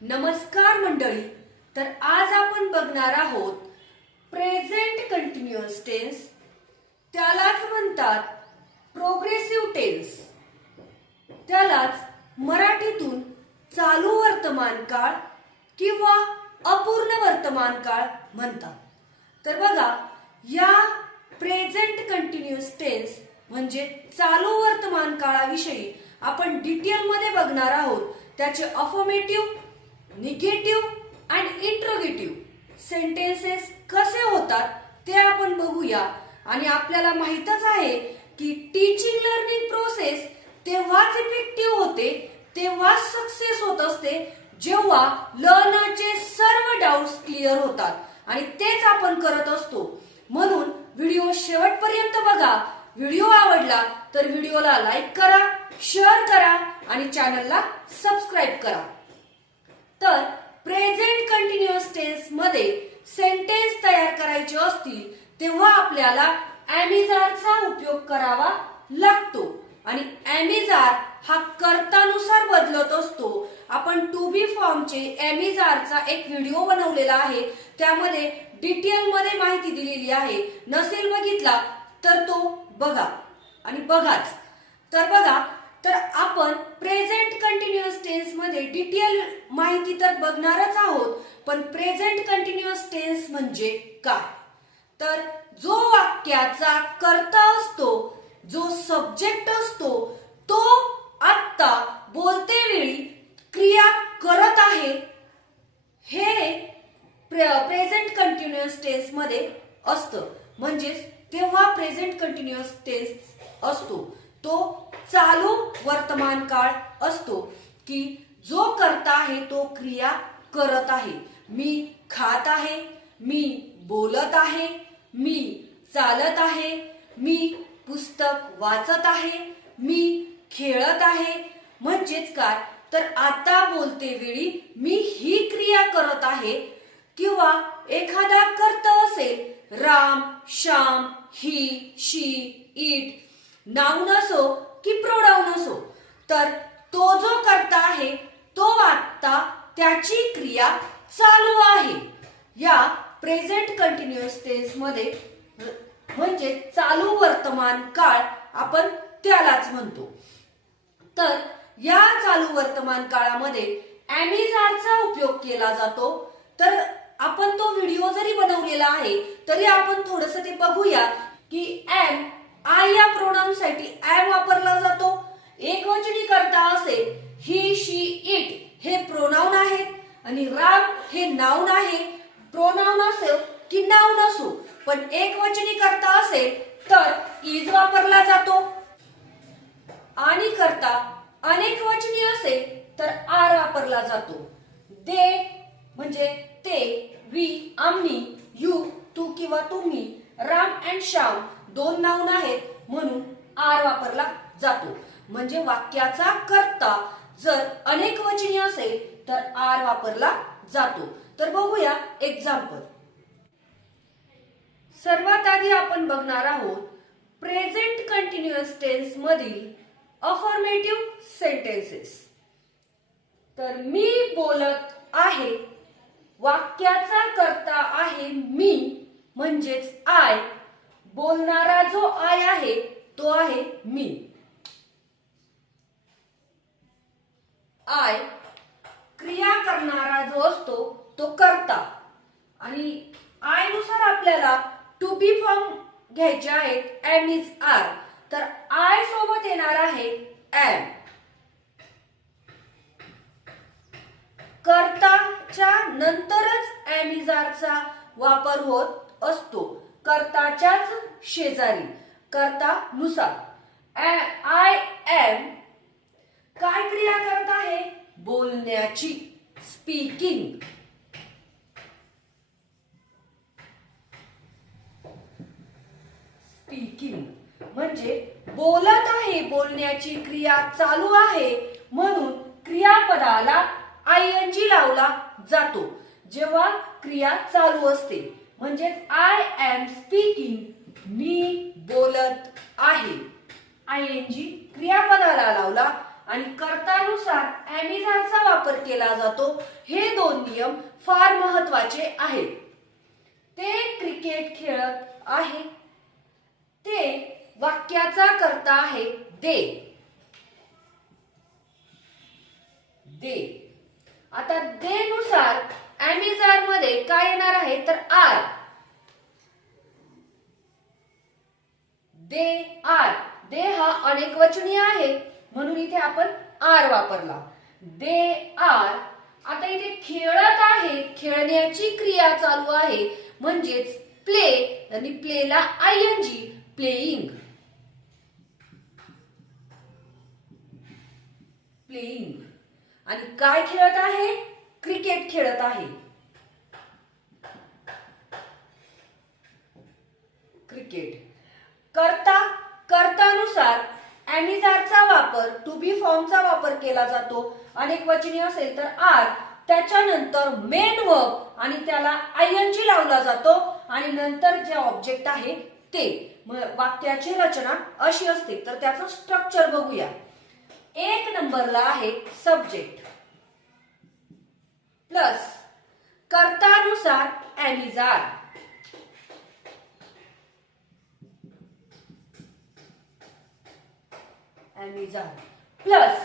नमस्कार मंडळी. तर आज आपण बघणार आहोत प्रेझेंट कंटिन्युअस टेन्स, त्यालाच म्हणतात प्रोग्रेसिव्ह टेन्स, त्यालाच मराठीतून चालू वर्तमान काळ किंवा अपूर्ण वर्तमान काळ म्हणतात. तर बघा, या प्रेझेंट कंटिन्युअस टेन्स म्हणजे चालू वर्तमान काळाविषयी आपण डिटेल मध्ये बघणार आहोत. त्याचे अफर्मेटिव्ह, निगेटिव्ह आणि इंट्रोगेटिव्ह सेंटेन्सेस कसे होतात ते आपण बघूया. आणि आपल्याला माहितच आहे की टीचिंग लर्निंग प्रोसेस तेव्हाच इफेक्टिव्ह होते, तेव्हाच सक्सेस होत असते जेव्हा लर्नरचे सर्व डाउट्स क्लिअर होतात, आणि तेच आपण करत असतो. म्हणून व्हिडिओ शेवटपर्यंत बघा. व्हिडिओ आवडला तर व्हिडिओला लाईक करा, शेअर करा आणि चॅनलला सबस्क्राईब करा. तर प्रेझेंट कंटिन्युअस टेन्स मध्ये सेंटेन्स तयार करायचे असतील तेव्हा आपल्याला ॲमिजार उपयोग करावा लागतो. आणि ॲमिजार हा कर्तानुसार बदलत असतो. आपण टू बी फॉर्मचे ॲमिजारचा एक व्हिडिओ बनवलेला आहे, त्यामध्ये डिटेल मध्ये माहिती दिलेली आहे. नसेल बघितला तर तो बघा आणि बघाच. तर बघा, तर आपण प्रेझेंट कंटिन्युअस टेन्स मध्ये डिटेल माहिती तर बघणारच आहोत, पण प्रेझेंट कंटिन्युअस टेन्स म्हणजे काय? तर जो वाक्याचा कर्ता असतो, जो सब्जेक्ट असतो, तो आता बोलते वेळी क्रिया करत आहे, हे प्रेझेंट कंटिन्युअस टेन्स मध्ये असतं. म्हणजे तेव्हा प्रेझेंट कंटिन्युअस टेन्स असतो तो चालू वर्तमान काळ असतो, की जो करता आहे तो क्रिया करत आहे. मी खात आहे, मी बोलत आहे, मी चालत आहे, मी पुस्तक वाचत आहे, मी खेळत आहे. म्हणजेच काय, तर आता बोलते वेळी मी ही क्रिया करत आहे. किंवा एखादा कर्ता असेल, राम, श्याम, ही, शी, इट, नाउन असो की प्रोनाउन असो, तर तो जो करता आहे तो आता त्याची क्रिया चालू आहे. या प्रेझेंट कंटिन्युअस टेन्स मध्ये म्हणजे चालू वर्तमान काळ आपण त्यालाच म्हणतो. तर या चालू वर्तमान काळामध्ये ॲमिजारचा उपयोग केला जातो. तर आपण तो व्हिडिओ जरी बनवलेला आहे तरी आपण थोडस ते बघूया की एम, आय या प्रोनाउन साठी एम वापरला जातो. एकवचनी करता असेल, ही, शी, इट हे प्रोनाउन आहेत आणि राम हे नाउन आहे. प्रोनाउन असो की नाउन असो, पण एकवचनी करता असेल तर इज वापरला जातो. आणि करता अनेक वचनी असेल तर आर वापरला जातो. दे म्हणजे ते, वी, आम्ही, यू, तू किंवा तुम्ही, राम अँड श्याम दोन नाउन आहेत म्हणून आर वापरला जातो. म्हणजे वाक्याचा कर्ता जर अनेक वचनी असेल तर आर वापरला जातो. तर बघूया एक्झाम्पल. सर्वात आधी आपण बघणार आहोत प्रेझेंट कंटिन्युअस टेन्स मधील अफर्मेटिव्ह सेंटेन्सेस. तर मी बोलत आहे, वाक्याचा कर्ता आहे मी म्हणजेच आय. बोलणारा जो आय आहे तो आहे मी. आय क्रिया करणारा जो असतो तो कर्ता. आणि आय नुसार आपल्याला टू बी फॉर्म घ्यायचे आहेत. एम इज आर, तर आय सोबत येणार आहे एम. कर्ताच्या नंतरच ॲमिजारचा वापर होत असतो, कर्ताच्याच शेजारी, कर्ता नुसार. आय एम काय क्रिया करत आहे? बोलण्याची, स्पीकिंग. स्पीकिंग म्हणजे बोलत आहे, बोलण्याची क्रिया चालू आहे म्हणून क्रियापदाला आयएनजी लावला जातो जेव्हा क्रिया चालू असते. म्हणजे आय एम स्पीकिंग, मी बोलत आहे. आयएनजी क्रियापदाला लावला आणि कर्तानुसार ॲमिजारचा वापर केला जातो. हे दोन नियम फार महत्वाचे आहेत. ते क्रिकेट खेळत आहे. ते वाक्याचा कर्ता आहे दे. दे. आता दे नुसार ॲमिजार मध्ये काय येणार आहे तर आर. They are. दे हा अनेकवचनीय आहे म्हणून इथे आपण आर वापरला. They are. आता इथे खेळत आहे, खेळण्याची क्रिया चालू आहे म्हणजेच प्ले आणि प्लेला आयएनजी प्लेइंग. प्लेइंग. आणि काय खेळत आहे? क्रिकेट खेळत आहे. क्रिकेट. कर्ता. कर्तानुसार ॲमिजारचा वापर टू बी फॉर्मचा वापर केला जातो. अनेकवचनी असेल तर आर, त्याच्यानंतर मेन वर्ब आणि त्याला आयएनजी लावला जातो आणि नंतर जे ऑब्जेक्ट आहे ते. वाक्याची रचना अशी असते. तर त्याचं स्ट्रक्चर बघूया. एक नंबरला आहे सब्जेक्ट प्लस कर्तानुसार ॲमिजार. ॲमिजार प्लस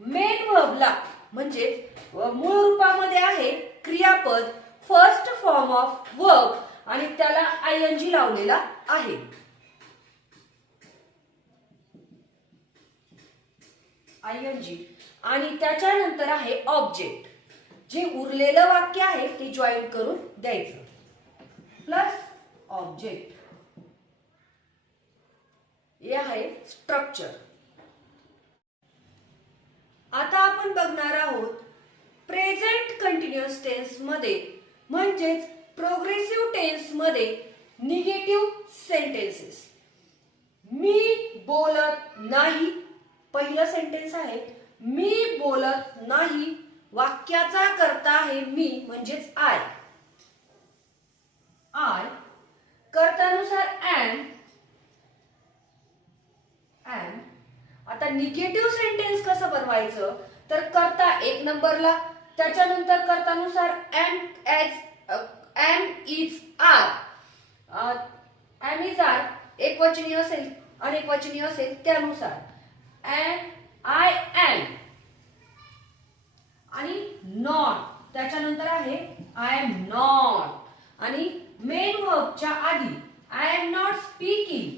मेन वर्बला म्हणजे मूळ रूपामध्ये आहे क्रियापद फर्स्ट फॉर्म ऑफ वर्ब आणि त्याला आयएनजी लावलेला आहे. आयएनजी. आणि त्याच्यानंतर आहे ऑब्जेक्ट. जे उरलेलं वाक्य आहे ते जॉईन करून द्यायचं. Plus object. हे आहे स्ट्रक्चर. आता आपण बघणार आहोत प्रेझेंट कंटिन्युअस टेन्स मध्ये म्हणजेच प्रोग्रेसिव्ह टेन्स मध्ये निगेटिव्ह सेंटेन्सेस. मी बोलत नाही. पहिलं सेंटेन्स आहे मी बोलत नाही. वाक्याचा कर्ता आहे मी म्हणजेच आय. आय. कर्तानुसार ॲम. ॲम. आता निगेटिव्ह सेंटेन्स कसं बनवायचं तर कर्ता एक नंबरला, त्याच्यानंतर कर्तानुसार am am is are. Am is are एकवचनी असेल अनेकवचनी असेल त्यानुसार आय ॲम. आणि नॉट त्याच्यानंतर आहे आय एम नॉट. आणि मेन वर्बच्या आधी I am not speaking.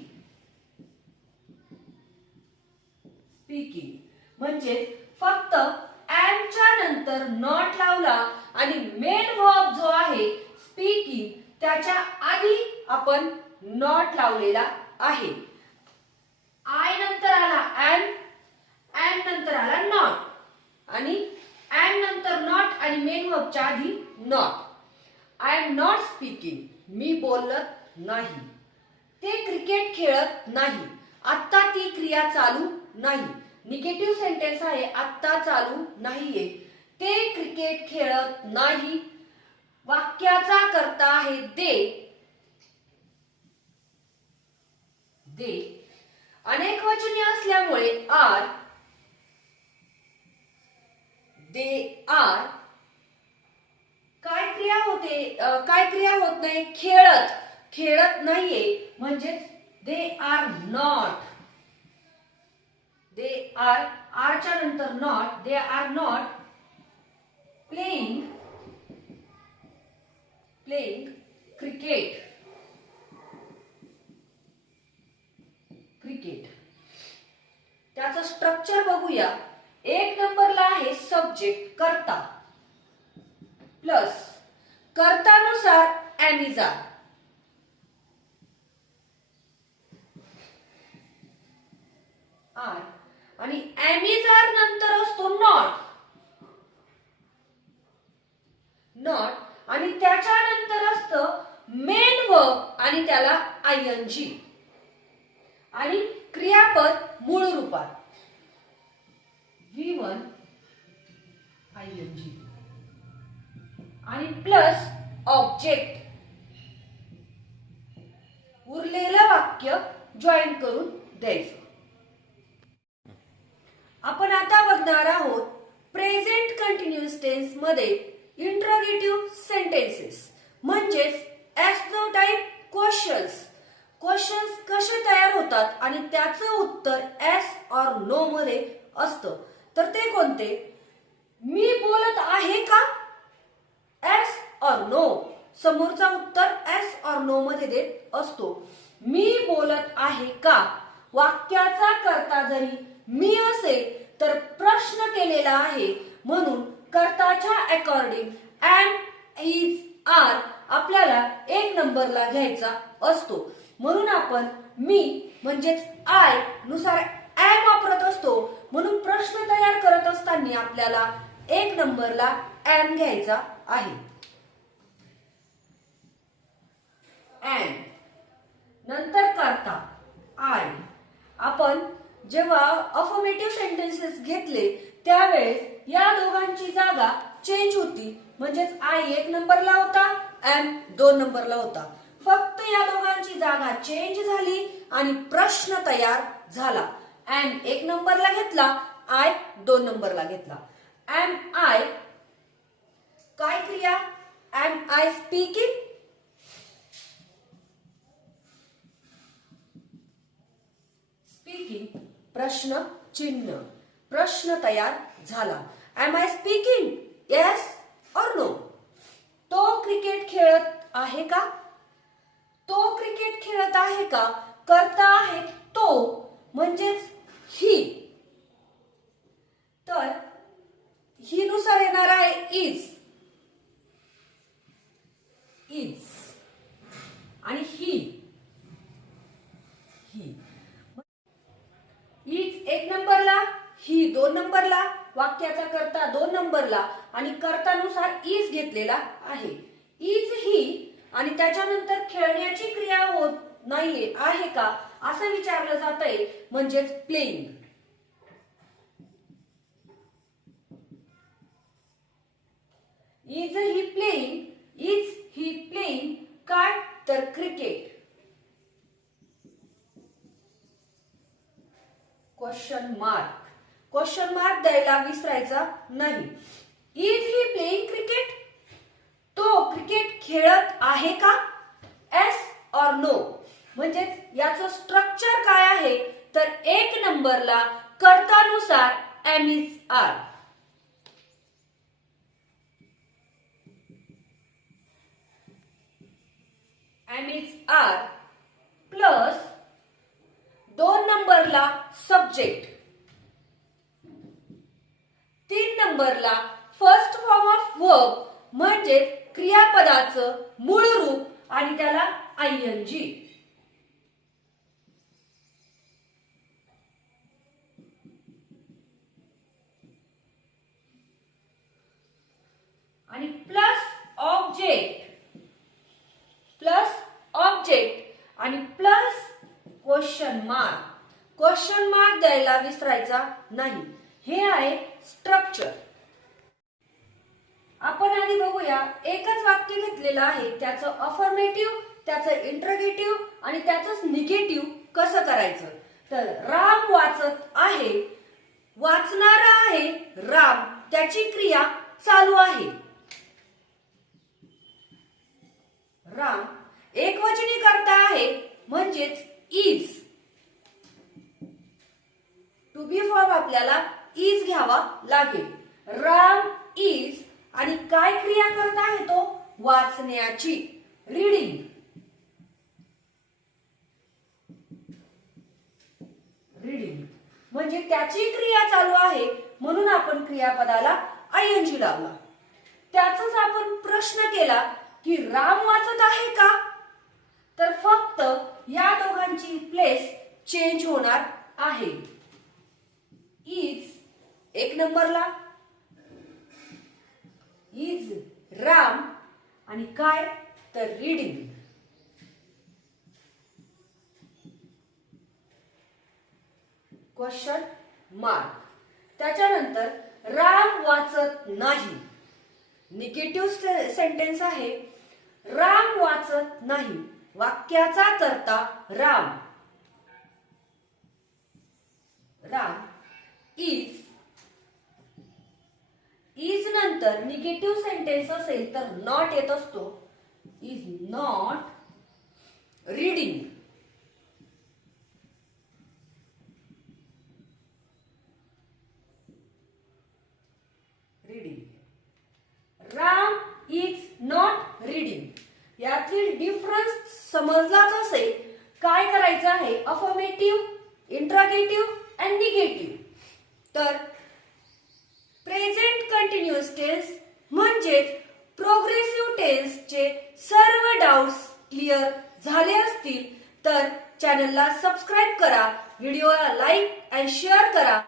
Speaking म्हणजे फक्त ॲमच्या नंतर नॉट लावला आणि मेन वर्ब जो आहे स्पीकिंग त्याच्या आधी आपण नॉट लावलेला आहे. आय नंतर आला ॲम, ॲम नंतर आला नॉट आणि ॲम नंतर नॉट आणि मेन वर्बच्या आधी not. I am not speaking. मी बोलत नाही. ते क्रिकेट खेळत नाही. आत्ता ती क्रिया चालू नाही. निगेटिव्ह सेंटेन्स आहे आत्ता चालू नाहीये. ते क्रिकेट खेळत नाही. वाक्याचा कर्ता आहे दे. दे. अनेकवचनी असल्यामुळे आर. They are. काय क्रिया होते काय क्रिया होत नाही खेळत. खेळत नाहीये म्हणजेच they are not. They are. आरच्या नंतर not. They are not playing. Playing cricket. Cricket. त्याचं स्ट्रक्चर बघूया. एक नंबरला आहे सब्जेक्ट कर्ता प्लस कर्तानुसार ॲमिजार. आर. आणि ॲमिजार नंतर असतो नॉट. नॉट आणि त्याच्यानंतर असतं मेन वर्ब आणि त्याला आयएनजी आणि क्रियापद मूळ रूपात V1 आयएनजी आणि प्लस ऑब्जेक्ट. उरलेलं वाक्य जॉईन करून द्यायचं. आपण आता बघणार आहोत प्रेझेंट कंटिन्युअस टेन्स मध्ये इंट्रोगेटिव्ह सेंटेन्सेस म्हणजेच एस्नो टाइप क्वेश्चन्स. क्वेश्चन्स कसे तयार होतात आणि त्याचं उत्तर एस और नो मध्ये असतं. तर ते कोणते? मी बोलत आहे का? एस और नो. समोरचा उत्तर एस और नो मध्ये देत असतो. मी बोलत आहे का वाक्याचा कर्ता जरी मी असेल तर प्रश्न केलेला आहे म्हणून कर्ताच्या अकॉर्डिंग एम, इज, आर आपल्याला एक नंबरला घ्यायचा असतो. म्हणून आपण मी म्हणजेच आय नुसार एम वापरत असतो. म्हणून प्रश्न तयार करत असताना आपल्याला एक नंबरला एम घ्यायचा आहे. एम नंतर कर्ता आय. आपण जेव्हा अफर्मेटिव्ह सेंटेन्सेस घेतले त्यावेळेस या दोघांची जागा चेंज होती. म्हणजेच आय एक नंबरला होता, एम 2 नंबरला होता. फक्त या दोघांची जागा चेंज झाली आणि प्रश्न तयार झाला. एम 1 नंबरला घेतला, आय 2 नंबरला घेतला. एम आय काय क्रिया? M I speaking? स्पीकिंग प्रश्न चिन्ह. प्रश्न तयार झाला. Am I speaking? येस और नो. तो क्रिकेट खेळत आहे का? तो क्रिकेट खेळत आहे का कर्ता आहे तो म्हणजेच ही. तर ही नुसार येणार आहे इज. इज आणि ही. इज 1 नंबरला, ही 2 नंबरला, वाक्याचा कर्ता 2 नंबरला आणि कर्तानुसार इज घेतलेला आहे. इज ही आणि त्याच्यानंतर खेळण्याची क्रिया होत नाहीये आहे का असं विचारलं जात आहे म्हणजेच playing. Is he playing? Is he playing काय? तर cricket. Question mark. Question mark द्यायला विसरायचा नाही. Is he playing cricket? तो क्रिकेट खेळत आहे का? एस और नो. म्हणजेच याचं स्ट्रक्चर काय आहे तर 1 नंबरला कर्तानुसार am, is, are. Am, is, are plus 2 नंबरला सब्जेक्ट. 3 नंबरला फर्स्ट फॉर्म ऑफ वर्ब म्हणजे क्रियापदाचं मूळ रूप आणि त्याला आयएनजी. आणि प्लस ऑब्जेक्ट. प्लस ऑब्जेक्ट आणि plus question mark. Question mark द्यायला विसरायचा नाही. हे आहे स्ट्रक्चर. आपण आधी बघूया एकच वाक्य घेतलेलं आहे त्याचं अफर्मेटिव्ह, त्याचं इंट्रोगेटिव्ह आणि त्याचंच निगेटिव्ह कसं करायचं. तर राम वाचत आहे. वाचणारा आहे राम, त्याची क्रिया चालू आहे. राम एकवचनी कर्ता आहे म्हणजेच इज. टू बी फॉर्म आपल्याला इज घ्यावा लागेल. राम इज आणि काय क्रिया करत आहे तो? वाचण्याची, रीडिंग. रीडिंग म्हणजे त्याची क्रिया चालू आहे म्हणून आपण क्रियापदाला आयएनजी लावला. त्याचाच आपण प्रश्न केला की राम वाचत आहे का? तर फक्त या दोघांची प्लेस चेंज होणार आहे. इज 1 नंबरला, इज राम आणि काय तर रीडिंग. Question mark. त्याच्यानंतर राम वाचत नाही. निगेटिव्ह सेंटेन्स आहे. राम वाचत नाही. वाक्याचा कर्ता राम. राम इज नंतर निगेटिव्ह सेंटेन्स असेल तर नॉट येत असतो. Is not reading. Ram is not reading. यातील डिफरन्स समजलाच असेल. काय करायचं आहे? Affirmative, interrogative and negative. तर प्रेझेंट कंटिन्युअस टेन्स म्हणजेच प्रोग्रेसिव्ह टेन्सचे सर्व डाउट्स क्लिअर झाले असतील तर चॅनलला सबस्क्राईब करा, व्हिडिओला लाईक अँड शेअर करा.